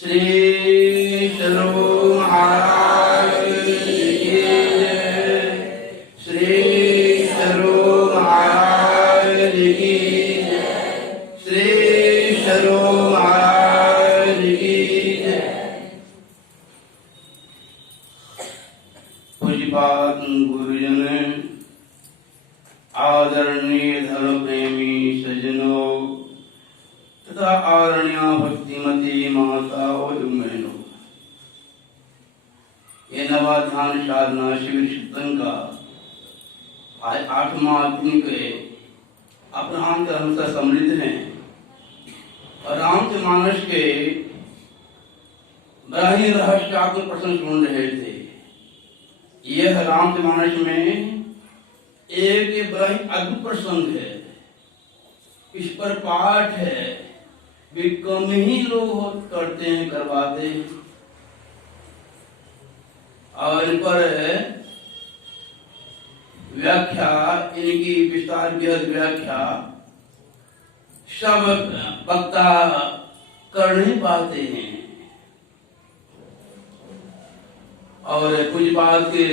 श्री शर्मो महाराज की जय। श्री शर्मो महाराज की जय। श्री शर्मो महाराज की जय। पूज्यपाद गुरुजन, आदरणीय धर्म प्रेमी सज्जनों तथा आदरणीय भक्तिमती माता और बहनों, ये नवा ध्यान साधना शिविर सत्संग का आज 8वां दिन के अपरांत हमेशा समृद्ध हैं और रामचरितमानस के ब्रह्मी रहस्यात्मक प्रसंग सुन रहे थे। यह रामचरितमानस में एक बड़ा ही अद्भुत प्रसंग है। इस पर पाठ है भी कम ही लोग करते हैं, करवाते हैं, और इन पर व्याख्या, इनकी विस्तार व्याख्या सब वक्ता कर नहीं पाते हैं। और पूज्यपाद के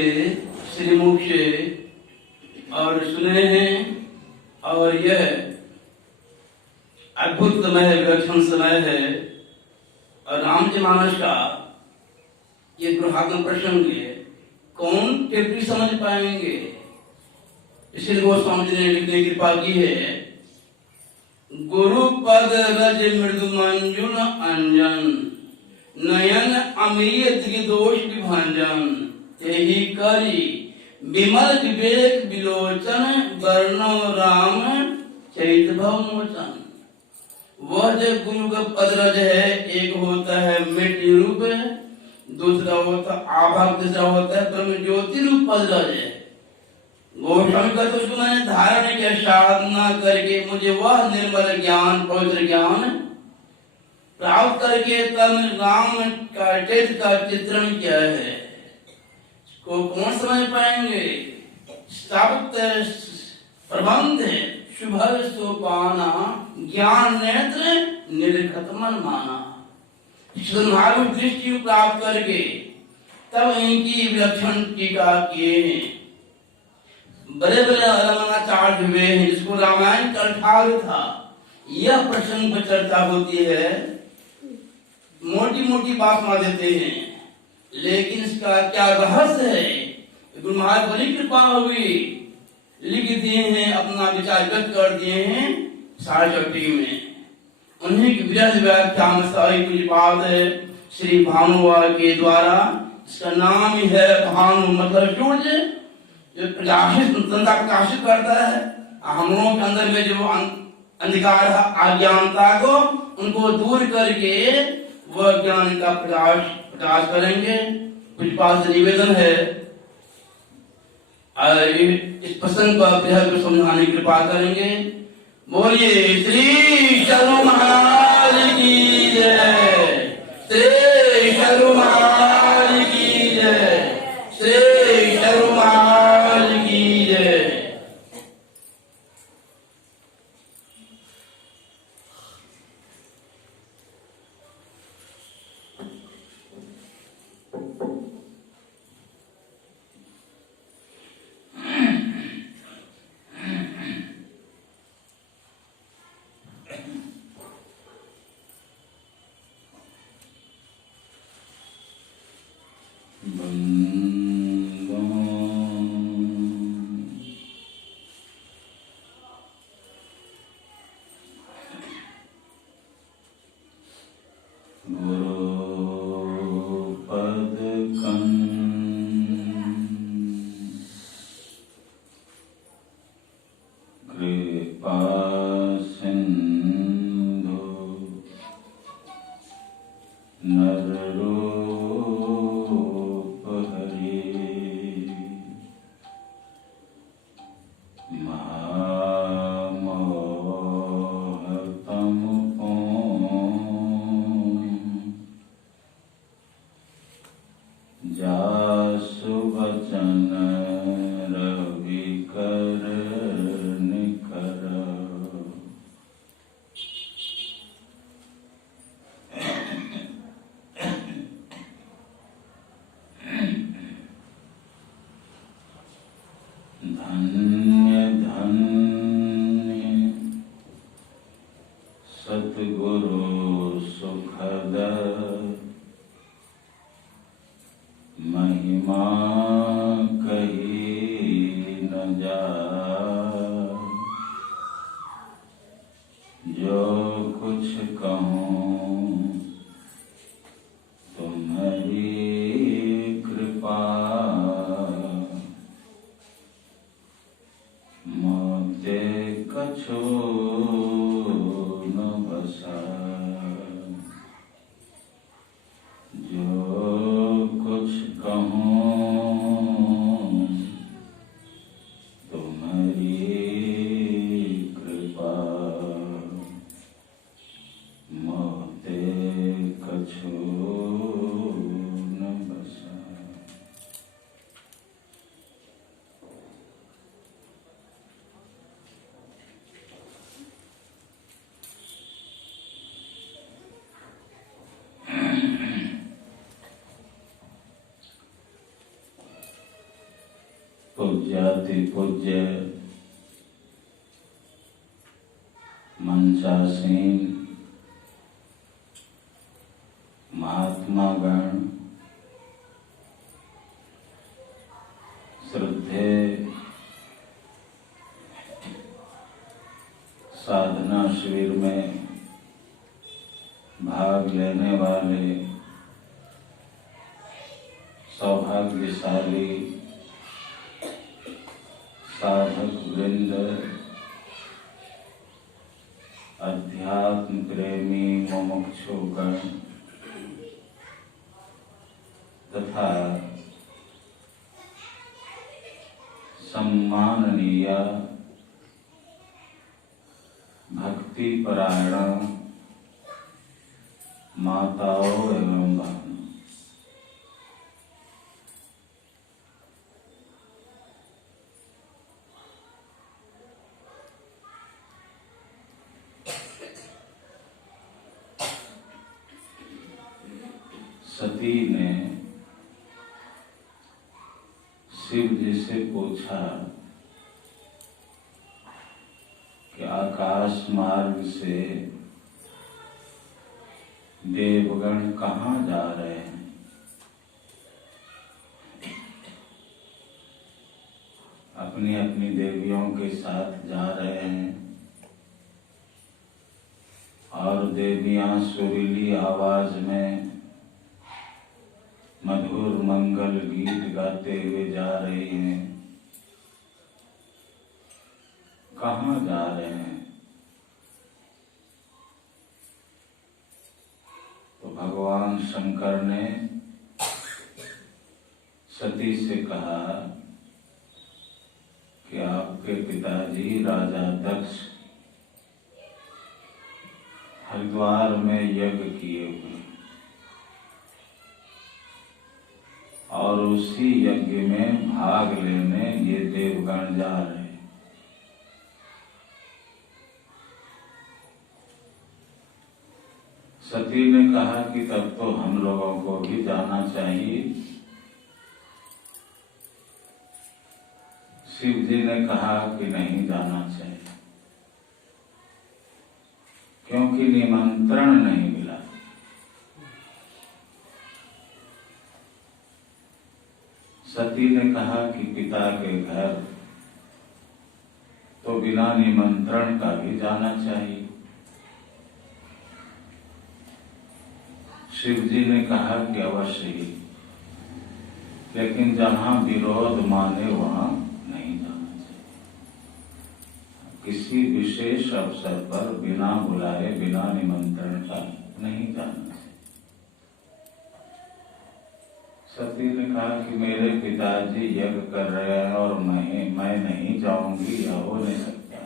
श्रीमुख से और सुने हैं, और यह अद्भुत समय है, विलक्षण समय है। और रामचरितमानस का ये गृहात्मक प्रसंग है, कौन टिप्पणी समझ पाएंगे? इसलिए गोस्वामी जी ने लिखने की कृपा की है। गुरु पद रज मृदु मंजुन अंजन, नयन अमीय दोष विभंजन, तेहि करी विमल विवेक विलोचन, वर्णो राम चैत भव मोचन। वह जो गुरु का पदरज है, एक होता है मृत्यु रूप, दूसरा होता आभा, तीसरा होता है ब्रह्म ज्योति रूप पदरज है। गोस्वामी का तो मैंने धारण किया साधना करके, मुझे वह निर्मल ज्ञान, पवित्र ज्ञान प्राप्त करके तब राम का चरित्र का चित्रण किया है। को कौन समझ पाएंगे? स्थापित प्रबंध है, शुभ सोपाना, ज्ञान नेत्र निर्खत मन माना। सुधारू दृष्टि प्राप्त करके तब इनकी विलक्षण टीका किए हैं। बड़े बड़े अलमनाचार्य हुए हैं, जिसको रामायण कंठार था। यह प्रसंग पर चर्चा होती है, मोटी मोटी बात मान देते हैं, लेकिन इसका क्या रहस्य है? गुरु महाराज बड़ी कृपा हुई, लिख दिए हैं, अपना विचार व्यक्त कर दिए हैं सारस्वती में। उन्हीं की विरह व्याख्या में सारी पूज्यपाद श्री भानुवा के द्वारा, इसका नाम ही है भानु, मतलब सूर्य जो प्रकाशित, संसार प्रकाशित करता है। हम लोगों के अंदर में जो अंधकार अज्ञानता को, उनको दूर करके वह ज्ञान का प्रकाश करेंगे। पूज्यपाद से निवेदन है, इस प्रसंग पर बेहद को समझाने की कृपा करेंगे। बोलिए श्री शर्मो महाराज की जय। श्री शर्मो महाराज की जय। श्री शर्मो महाराज की जय। सतगुरु सुखद महिमा कही न जाए। जो कुछ कहूँ तुम्हारी कृपा, मोते कछु न बसा। जो कुछ कहूँ तुम्हारी कृपा, मोते कछु न बसा। पूज्याति पूज्य मंचासीन महात्मा गण, श्रद्धे साधना शिविर में भाग लेने वाले सौभाग्यशाली साधक वृंद, अध्यात्म प्रेमी मुमुक्षुगण तथा सम्माननीय भक्ति परायण माताओं एवं बहनों, सती ने शिव जी से पूछा कि आकाश मार्ग से देवगण कहाँ जा रहे हैं। अपनी अपनी देवियों के साथ जा रहे हैं और देवियां सुरीली आवाज में मधुर मंगल गीत गाते हुए जा रही हैं। कहाँ जा रहे हैं? तो भगवान शंकर ने सती से कहा कि आपके पिताजी राजा दक्ष हरिद्वार में यज्ञ किए हुए और उसी यज्ञ में भाग लेने ये देवगण जा रहे हैं। सती ने कहा कि तब तो हम लोगों को भी जाना चाहिए। शिव जी ने कहा कि नहीं जाना चाहिए, क्योंकि निमंत्रण नहीं मिला। सती ने कहा कि पिता के घर तो बिना निमंत्रण का भी जाना चाहिए। शिव जी ने कहा कि अवश्य ही, लेकिन जहां विरोध माने वहां नहीं जाना चाहिए। किसी विशेष अवसर पर बिना बुलाए बिना निमंत्रण का नहीं जाना चाहिए। सती ने कहा कि मेरे पिताजी यज्ञ कर रहे हैं और मैं नहीं जाऊंगी, यह हो नहीं सकता।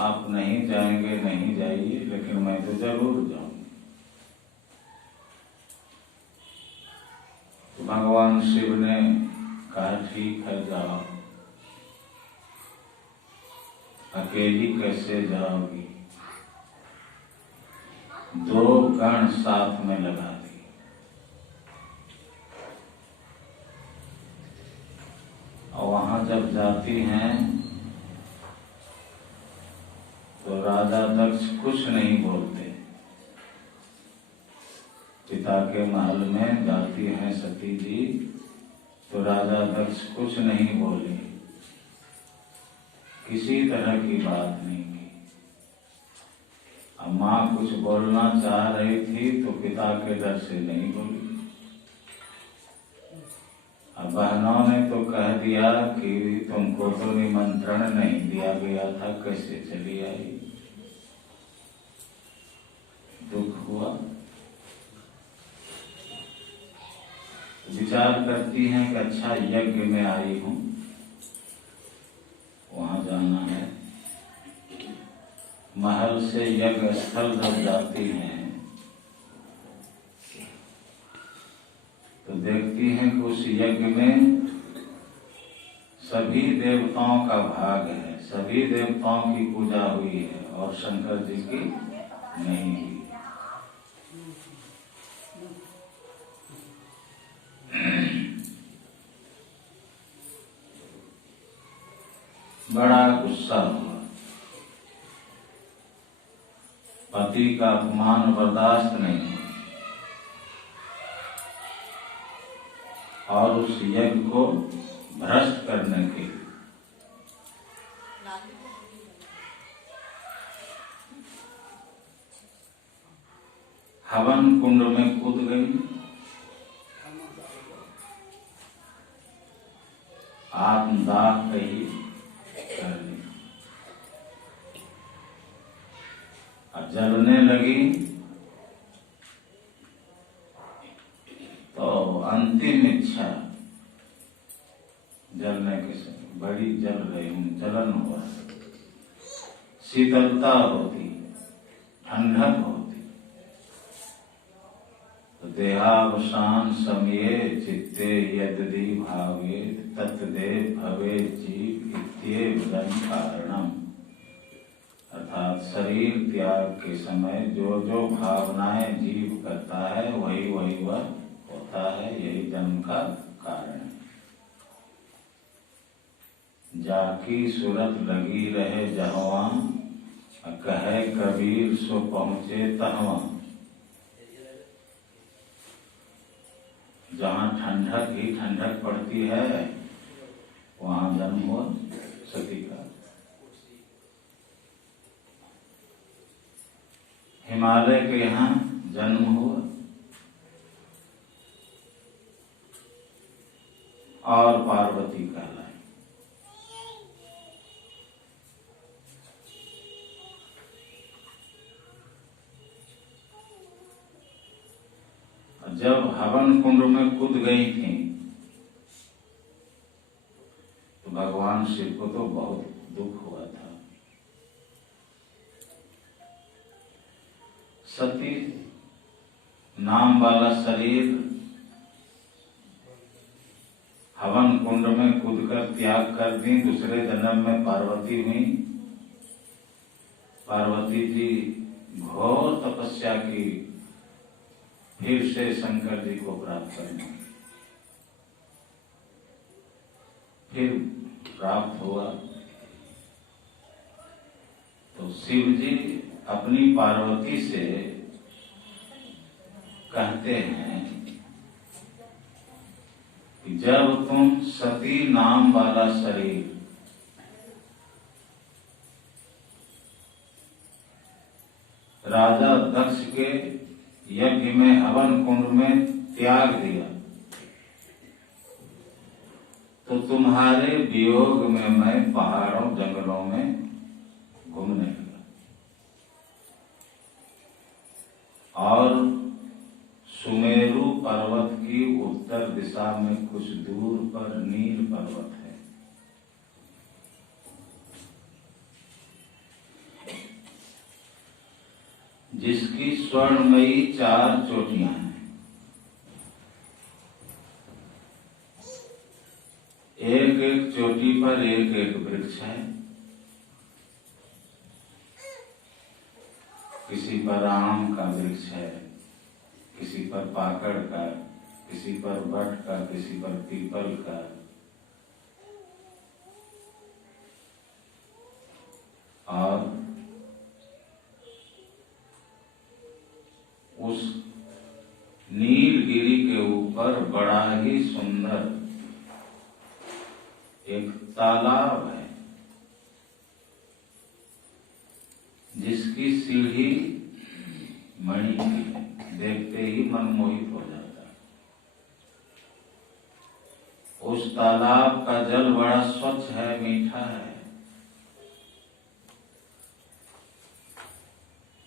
आप नहीं जाएंगे नहीं जाइए, लेकिन मैं तो जरूर जाऊंगी। तो भगवान शिव ने कहा ठीक है जाओ। अकेली कैसे जाओगी? 2 गण साथ में लगा दी। और वहां जब जाती हैं तो राजा दक्ष कुछ नहीं बोलते। पिता के महल में जाती हैं सती जी तो राजा दक्ष कुछ नहीं बोले, किसी तरह की बात नहीं की। अब माँ कुछ बोलना चाह रही थी तो पिता के डर से नहीं बोली। अब बहनों ने तो कह दिया कि तुमको तो निमंत्रण नहीं दिया गया था, कैसे चली आई। दुख हुआ। विचार करती हैं कि अच्छा यज्ञ में आई हूं, वहां जाना है। महल से यज्ञ स्थल जब जाती हैं तो देखती हैं कि उस यज्ञ में सभी देवताओं का भाग है, सभी देवताओं की पूजा हुई है और शंकर जी की नहीं हुई। बड़ा गुस्सा हुआ। पति का अपमान बर्दाश्त नहीं हुआ और उस यज्ञ को भ्रष्ट करने के लिए हवन कुंड में कूद गई। आत्मदाह कही कर ली और जलने लगी तो अंतिम इच्छा जलने के समय बड़ी जल रही हूं, जलन हुआ, शीतलता होती, ठंडक होती तो देहावसान समये चित्ते यदि भावे तत्देव भवे जीव इत्येव जन्म कारणम। अर्थात शरीर त्याग के समय जो जो भावनाएं जीव करता है वही वही वह होता है, यही जन्म का कारण है। जाकी सूरत लगी रहे जहवा, कहे कबीर सो पहुंचे तहवा। जहाँ ठंडक ही ठंडक पड़ती है वहां जन्म हुआ सती का। हिमालय के यहाँ जन्म हुआ और पार्वती कहलाई। जब हवन कुंड में कूद गई थी तो भगवान शिव को तो बहुत दुख हुआ था। सती नाम वाला शरीर हवन कुंड में कूदकर त्याग कर दी, दूसरे जन्म में पार्वती हुई। पार्वती जी घोर तपस्या की, फिर से शंकर जी को प्राप्त करना, फिर प्राप्त हुआ तो शिव जी अपनी पार्वती से कहते हैं कि जब तुम सती नाम वाला शरीर राजा दक्ष के यज्ञ में हवन कुंड में त्याग दिया तो तुम्हारे वियोग में मैं पहाड़ों जंगलों में घूमने लगा और सुमेरु पर्वत की उत्तर दिशा में कुछ दूर पर नील पर्वत है। जिसकी स्वर्णमयी 4 चोटियां हैं। एक एक चोटी पर एक एक वृक्ष है। किसी पर आम का वृक्ष है, किसी पर पाकड़ का, किसी पर बट का, किसी पर पीपल का। और उस नीलगिरी के ऊपर बड़ा ही सुंदर एक तालाब है, जिसकी सीढ़ी मणि की है, देखते ही मन मोहित हो जाता है। उस तालाब का जल बड़ा स्वच्छ है, मीठा है।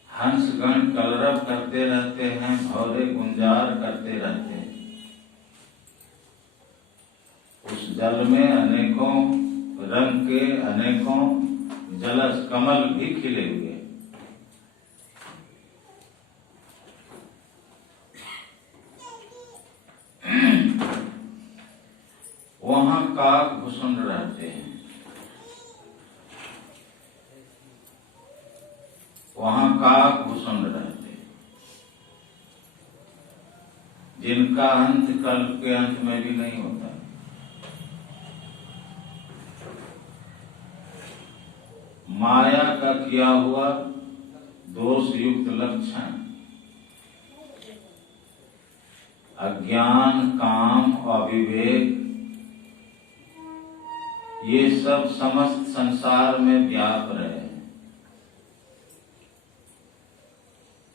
हंसगण कलरव करते रहते हैं, भौरे गुंजार करते रहते हैं। उस जल में अनेकों रंग के अनेकों जलज कमल भी खिले हुए। वहां काक भुसुंड रहते हैं, वहां काक भुसुंड रहते हैं, जिनका अंत कल्प के अंत में भी नहीं होता। माया का किया हुआ दोष युक्त लक्षण, अज्ञान, काम, अविवेक, ये सब समस्त संसार में व्याप रहे,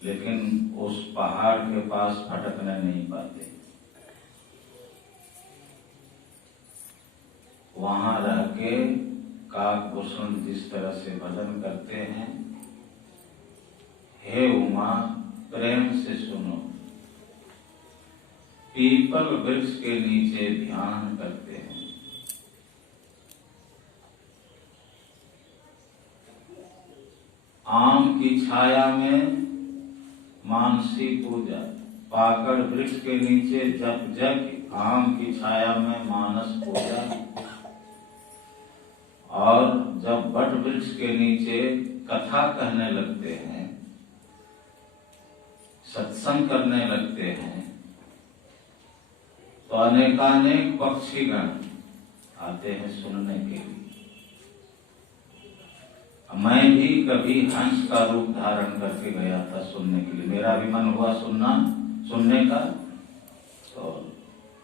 लेकिन उस पहाड़ के पास भटकने नहीं पाते। वहां रह के काक भुसुंड जिस तरह से भजन करते हैं, हे उमा प्रेम से सुनो, पीपल वृक्ष के नीचे ध्यान करते हैं। आम की छाया में मानसी पूजा, पाकड़ वृक्ष के नीचे जप जप, आम की छाया में मानस पूजा, और जब बट वृक्ष के नीचे कथा कहने लगते हैं, सत्संग करने लगते हैं, तो अनेकानेक पक्षीगण आते हैं सुनने के लिए। मैं भी कभी हंस का रूप धारण करके गया था सुनने के लिए, मेरा भी मन हुआ सुनने का, तो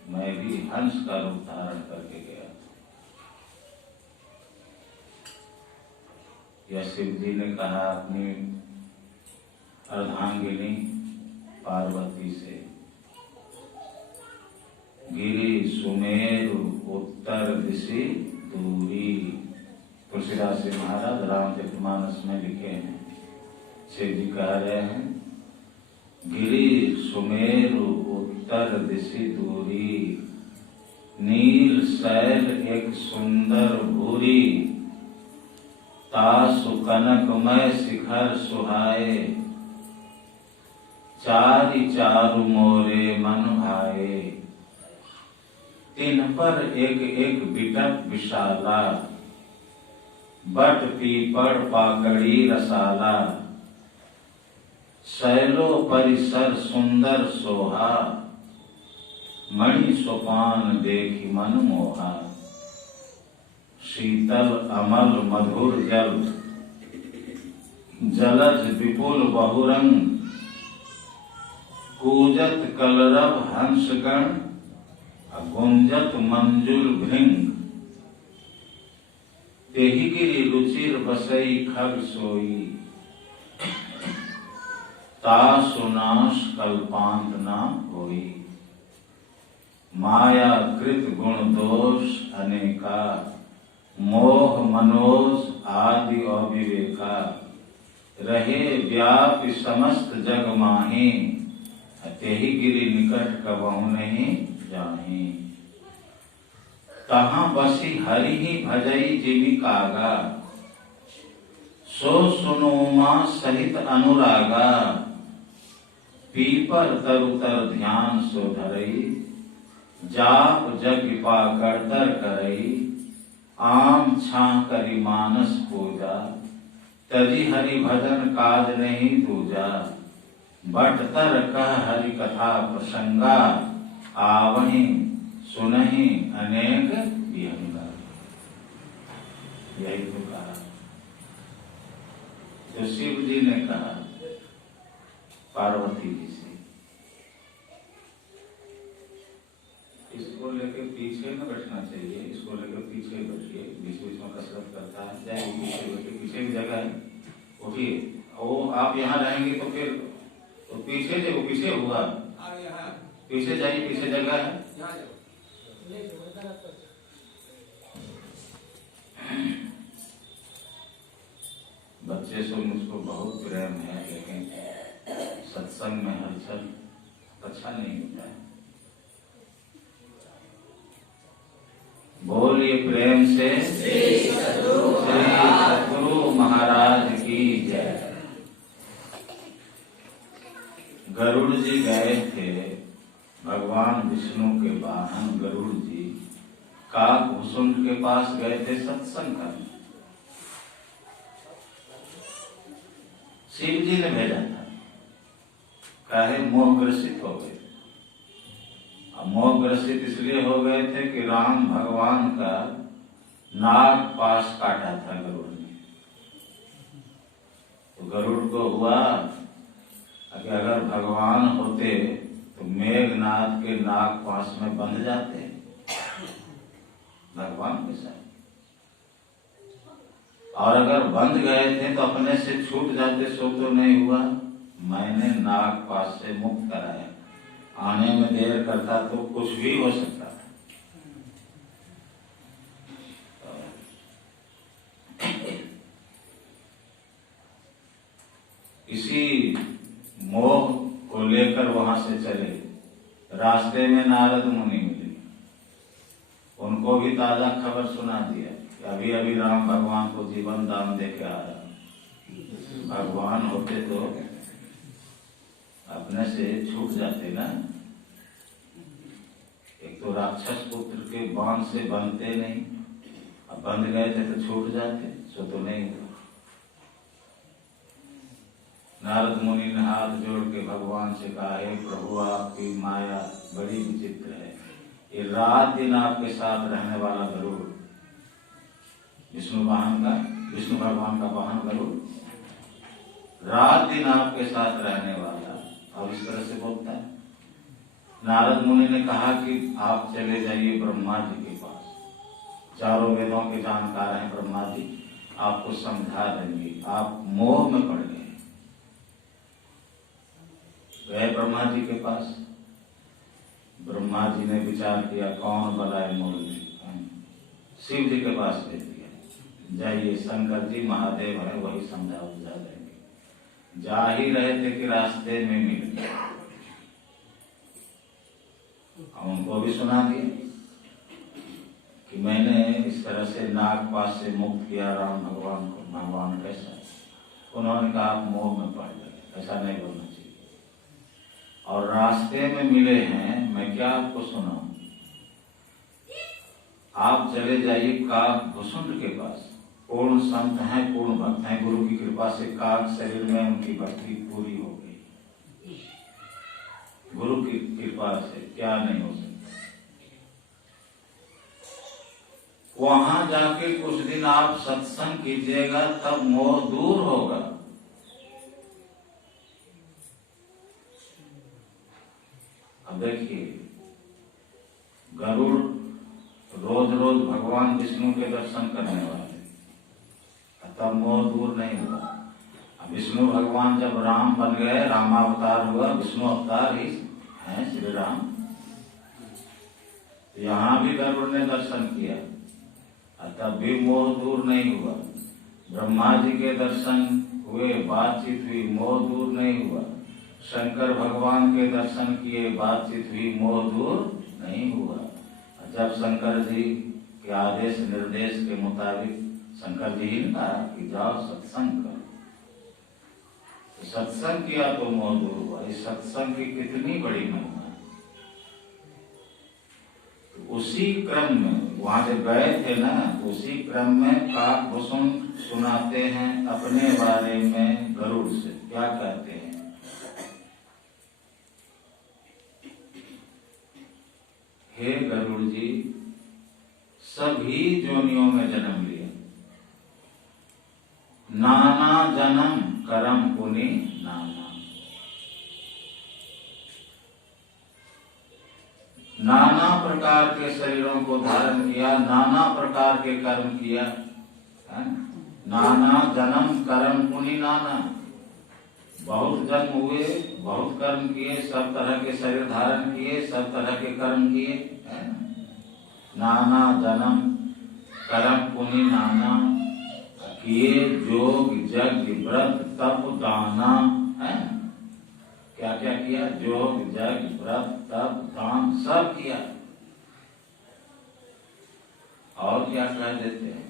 मैं भी हंस का रूप धारण करके गया था। यह शिव जी ने कहा अपनी अर्धांगिनी पार्वती से, गिरि सुमेरु उत्तर दिशि दूरी। तुलसीदास जी महाराज रामचरितमानस में लिखे हैं, शिव जी कह रहे हैं, गिरि सुमेरु उत्तर दिशि दूरी, नील शैल एक सुंदर भूरी, तासु कनकमय शिखर सुहाए, चारि चारु मोरे मन भाए, तिन पर एक एक बिटप विशाला, बट पीपड़ पाकड़ी रसाला, शैलो परिसर सुंदर सोहा, मणि सोपान देखी मन मोहा, शीतल अमल मधुर जल, जलज विपुल बहुरंग, कूजत कलरव हंसगण, गुंजत मंजुल भृंग, तेहि गिरि रुचिर बसई खग सोई, तासु नाश कल्पांत न होई, माया कृत गुण दोष अनेका, मोह मनोज आदि अविवेका, रहे व्यापी समस्त जग माही, तेहि गिरि निकट कबहु नहीं जाही, तहाँ बसी हरि ही भजई जिमि कागा, सो सुनो मां सहित अनुरागा, पीपर तरुतर ध्यान सो धरई, जाप जग पाकड़तर करई, आम छां करी मानस पूजा, तजी हरि भजन काज नहीं दूजा, बटतर कह हरि कथा प्रसंगा, आवहि सुनहि अनेक विहंगा। यही तो कहा, जो शिव जी ने कहा पार्वती जी से, पीछे न बैठना चाहिए, इसको लेकर पीछे बैठिए, बीच बीच में कसरत करता है, जाइए पीछे बैठिए, पीछे भी जगह है, उठिए। वो आप यहाँ रहेंगे तो फिर तो पीछे जो पीछे हुआ, पीछे जाइए, पीछे जगह है। बच्चे से मुझको बहुत प्रेम है, लेकिन सत्संग में हलचल अच्छा नहीं होता है। बोलिए प्रेम से श्री सद्गुरु महाराज की जय। गरुड़ जी गए थे भगवान विष्णु के वाहन गरुड़ जी काकभूषुंड के पास गए थे सत्संग करने। शिव जी ने भेजा था, काहे मोहग्रसित हो गए। अब मोहग्रसित इसलिए हो गए थे कि राम भगवान का नाग पास काटा था गरुड़ ने। तो गरुड़ को हुआ कि अगर भगवान होते तो मेघनाथ के नाग पास में बंध जाते भगवान के साथ, और अगर बंध गए थे तो अपने से छूट जाते, सो तो नहीं हुआ। मैंने नाग पास से मुक्त कराया, आने में देर करता तो कुछ भी हो सकता था। इसी मोह को लेकर वहां से चले, रास्ते में नारद मुनि मिले, उनको भी ताजा खबर सुना दिया कि अभी अभी राम भगवान को जीवन दान दे के आ रहा। भगवान होते तो अपने से छूट जाते ना। एक तो राक्षस पुत्र के बांध से बंधते नहीं, अब बंध गए थे तो छूट जाते, सो तो नहीं हुआ। नारद मुनि ने हाथ जोड़ के भगवान से कहा, हे प्रभु आपकी माया बड़ी विचित्र है। ये रात दिन आपके साथ रहने वाला गरुड़, विष्णु भगवान का वाहन गरुड़, रात दिन आपके साथ रहने वाला, और इस तरह से बोलता है। नारद मुनि ने कहा कि आप चले जाइए ब्रह्मा जी के पास, चारों वेदों के जानकार हैं ब्रह्मा जी, आपको समझा देंगे, आप मोह में पड़ गए। गए ब्रह्मा जी के पास। ब्रह्मा जी ने विचार किया, कौन बनाए मूल में, शिव जी के पास भेज दिया, जाइए शंकर जी महादेव है, वही समझा बुझा देंगे। जा ही रहे थे कि रास्ते में मिल गए, उनको भी सुना दिया कि मैंने इस तरह से नाग पास से मुक्त किया राम भगवान को। भगवान कैसा? उन्होंने कहा आप मोह में पड़ गए, ऐसा नहीं बोलना चाहिए। और रास्ते में मिले हैं, मैं क्या आपको सुनाऊं? आप चले जाइए काकभूषुंड के पास, पूर्ण संत हैं, पूर्ण भक्त हैं, गुरु की कृपा से काक शरीर में उनकी भक्ति पूरी हो गई। गुरु की कृपा से क्या नहीं हो सकता। वहां जाके कुछ दिन आप सत्संग कीजिएगा, तब मोह दूर होगा। अब देखिए, गरुड़ रोज रोज भगवान विष्णु के दर्शन करने वाले, तब मोह दूर नहीं हुआ। अब विष्णु भगवान जब राम बन गए, रामावतार हुआ, विष्णु अवतार ही है श्री राम, यहाँ भी गरुड़ ने दर्शन किया, तब भी मोह दूर नहीं हुआ। ब्रह्मा जी के दर्शन हुए, बातचीत हुई, मोह दूर नहीं हुआ। शंकर भगवान के दर्शन किए, बातचीत हुई, मोह दूर नहीं हुआ। जब शंकर जी के आदेश निर्देश के मुताबिक शंकर जी ने कहा कि जाओ सत्संग करो, तो सत्संग किया तो मोह दूर हुआ। इस सत्संग की कितनी बड़ी महिमा है। तो उसी क्रम में वहां जब गए थे ना, उसी क्रम में काकभूषुंड सुनाते हैं अपने बारे में गरुड़ से। क्या कहते हैं? हे गरुड़ जी, सभी जोनियों में जन्म लिया, नाना जन्म करम पुनि नाना। नाना प्रकार के शरीरों को धारण किया, नाना प्रकार के कर्म किया, है? नाना जन्म कर्म पुनि नाना, बहुत जन्म हुए, बहुत कर्म किए, सब तरह के शरीर धारण किए, सब तरह के कर्म किए, है? नाना जन्म कर्म पुनि नाना किए, योग जग व्रत तप दाना, है? क्या क्या किया? योग जग व्रत तप दान सब किया। और क्या कह देते हैं?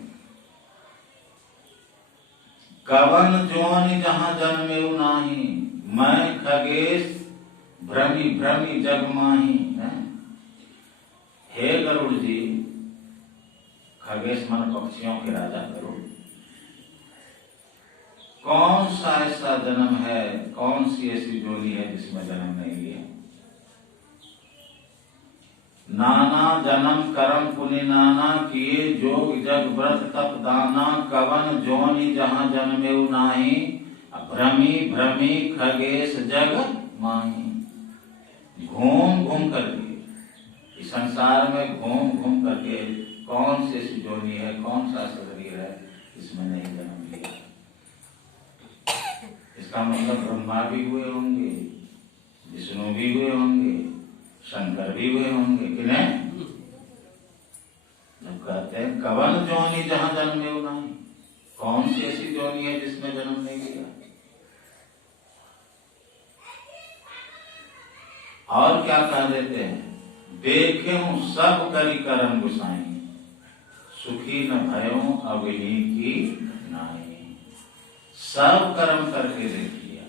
कवन जोनि जहां जन्मेऊ नाही, मैं खगेश भ्रमी भ्रमी जग माही, है? हे गरुड़ जी, खगेश मन पक्षियों के राजा गरुड़, कौन सा ऐसा जन्म है, कौन सी ऐसी जोनी है जिसमें जन्म नहीं लिया? नाना जन्म कर्म पुनि नाना किए, जोग जग व्रत तप दाना, कवन जोनि जहां जन्मेऊ नाही, भ्रमी भ्रमी खगेश जग माही। घूम घूम करके इस संसार में घूम घूम करके कौन सी ऐसी जोनी है, कौन सा शरीर है इसमें नहीं जन्म लिया? इसका मतलब ब्रह्मा भी हुए होंगे, विष्णु भी हुए होंगे, शंकर भी हुए होंगे कि नहीं? जब कहते हैं कवन जोनि जहां जन्मेऊ नाही, कौन सी ऐसी जोनि है जिसमें जन्म नहीं लिया? और क्या कह देते हैं? देखे हूं सब करी करम गुसाई, सुखी न भयों अवही की नाई। सब कर्म करके देख लिया,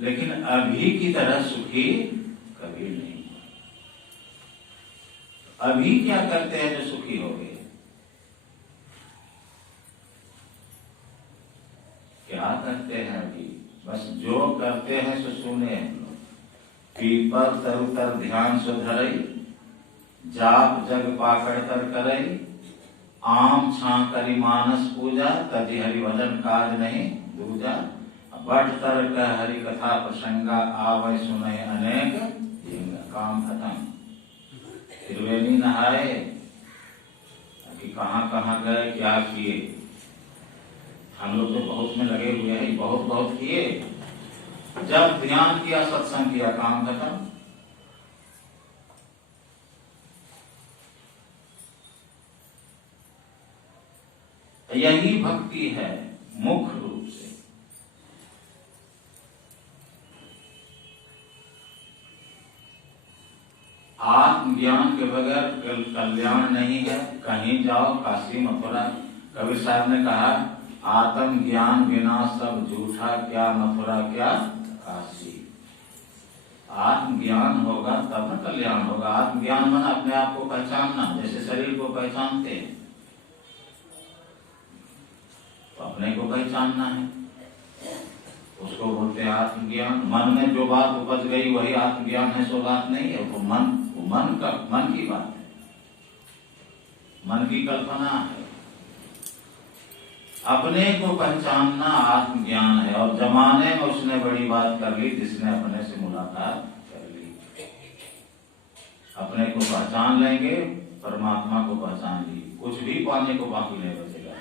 लेकिन अभी की तरह सुखी कभी नहीं। अभी क्या करते हैं जो सुखी हो गए? क्या करते हैं अभी? बस जो करते हैं सो सुने हम लोग। पीपल तरु तर ध्यान सो धरई, जाप जग पाकड़ तर करई, आम छा करी मानस पूजा, तदि हरि भजन काज नहीं दूजा। बट तर कह हरि कथा प्रसंगा, आवै सुने अनेक काम खत्म। त्रिवेणी नहाए कि कहाँ कहाँ गए, क्या किए? हम लोग तो बहुत में लगे हुए हैं, बहुत बहुत किए। जब ध्यान किया, सत्संग किया, काम खत्म। यही भक्ति है मुख्य रूप से। आत्मज्ञान के बगैर कल्याण नहीं है। कहीं जाओ, काशी मथुरा, कबीर साहब ने कहा आत्म ज्ञान बिना सब झूठा, क्या मथुरा क्या काशी। आत्मज्ञान होगा तब न कल्याण होगा। आत्मज्ञान मन अपने आप को पहचानना, जैसे शरीर को पहचानते हैं तो अपने को पहचानना है, उसको बोलते हैं आत्मज्ञान। मन में जो बात उपज गई वही आत्मज्ञान है, सो बात नहीं है। वो मन की बात है, मन की कल्पना है। अपने को पहचानना आत्मज्ञान है। और जमाने में उसने बड़ी बात कर ली जिसने अपने से मुलाकात कर ली। अपने को पहचान लेंगे, परमात्मा को पहचान ली, कुछ भी पाने को बाकी नहीं बचेगा।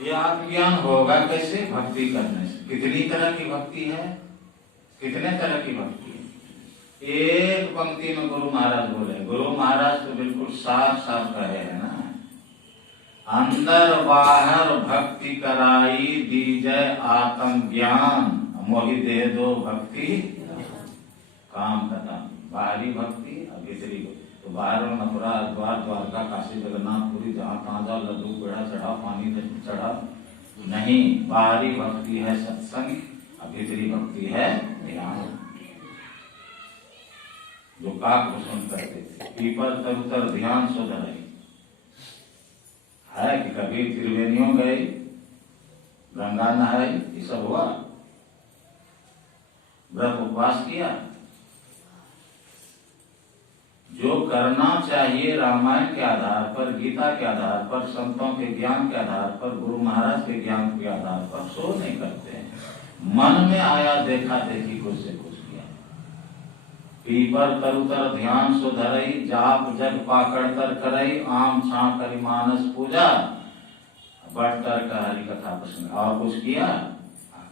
ये आत्मज्ञान होगा कैसे? भक्ति करने से। कितनी तरह की भक्ति है, कितने तरह की भक्ति है? एक पंक्ति में गुरु महाराज बोले, गुरु महाराज तो बिल्कुल साफ साफ कहे है ना, अंदर बाहर भक्ति कराई, दीजय आत्म ज्ञान, मोहि दे दो भक्ति काम खत्म। बाहरी भक्ति और भीतरी भक्ति। तो बाहर में मथुरा, हरिद्वार, द्वारका, काशी, जगन्नाथपुरी, जहाँ तहाँ जाओ, लड्डू पेड़ा चढ़ाओ, पानी चढ़ाओ, नहीं। बाहरी भक्ति है सत्संग, और भीतरी भक्ति है ध्यान। जो काक भूषण करते थे, पीपल तरुतर ध्यान सो धरई, है कि कभी त्रिवेणियों गए, गंगा नहाई, ये सब हुआ। व्रत उपवास किया। जो करना चाहिए रामायण के आधार पर, गीता के आधार पर, संतों के ज्ञान के आधार पर, गुरु महाराज के ज्ञान के आधार पर, सो नहीं करते हैं। मन में आया देखा देखी कुछ से कुछ पीपर तरुतर ध्यान सो धरई, जाप जग पाकड़ तर करई, आम छा करी मानस पूजा, बटतर का हरि कथा प्रसंग। और कुछ किया?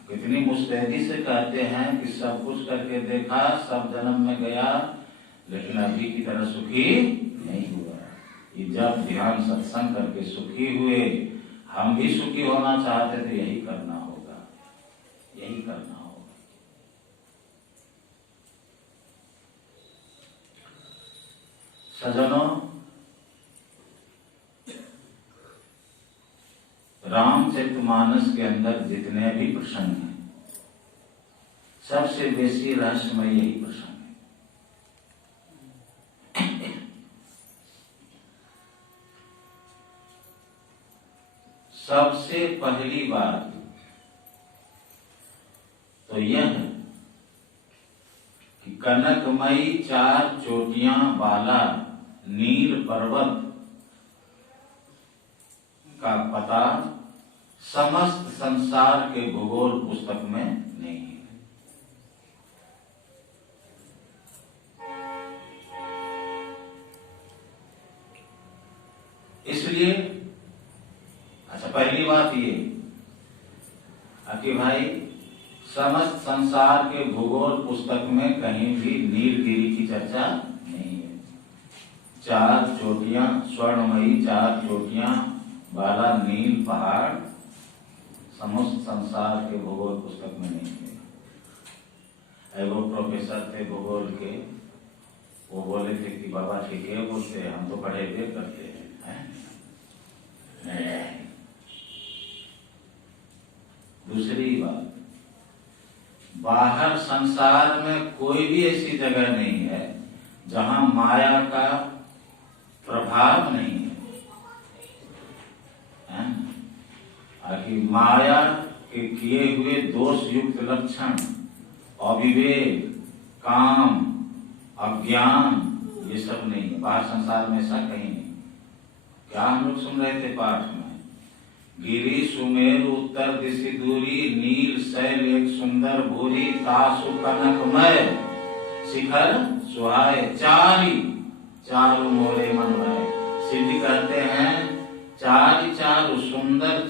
कितनी मुस्तैदी से कहते हैं कि सब कुछ करके देखा, सब जन्म में गया, लेकिन अभी की तरह सुखी नहीं हुआ। ये जब ध्यान सत्संग करके सुखी हुए, हम भी सुखी होना चाहते थे, यही करना होगा, यही करना होगा। सज्जनों, रामचरितमानस के अंदर जितने भी प्रसंग हैं, सबसे बेसी रहस्यमय यही प्रसंग है। सबसे पहली बात तो यह है कि कनकमयी 4 चोटियां वाला नील पर्वत का पता समस्त संसार के भूगोल पुस्तक में नहीं है। इसलिए अच्छा, पहली बात ये कि भाई समस्त संसार के भूगोल पुस्तक में कहीं भी नीलगिरी की चर्चा नहीं है। 4 चोटियां, स्वर्णमयी 4 चोटियां वाला नील पहाड़ समस्त संसार के भूगोल पुस्तक में नहीं है। वो प्रोफेसर थे भूगोल के, वो बोले थे कि बाबा ठीक है बोलते हैं, हम तो पढ़े हुए करते हैं। दूसरी बात, बाहर संसार में कोई भी ऐसी जगह नहीं है जहां माया का प्रभाव नहीं है। कि माया के किए हुए दोष युक्त लक्षण, अविवेक, काम, अज्ञान, ये सब नहीं है बाहर संसार में, ऐसा कहीं नहीं। क्या हम लोग सुन रहे थे पाठ में? गिरी सुमेरु उत्तर दिशि दूरी, नील शैल एक सुंदर भूरी, तासु कनकमय शिखर सुहाए, चारु मोरे मन भाए। सिद्ध कहते हैं चारु सुंदर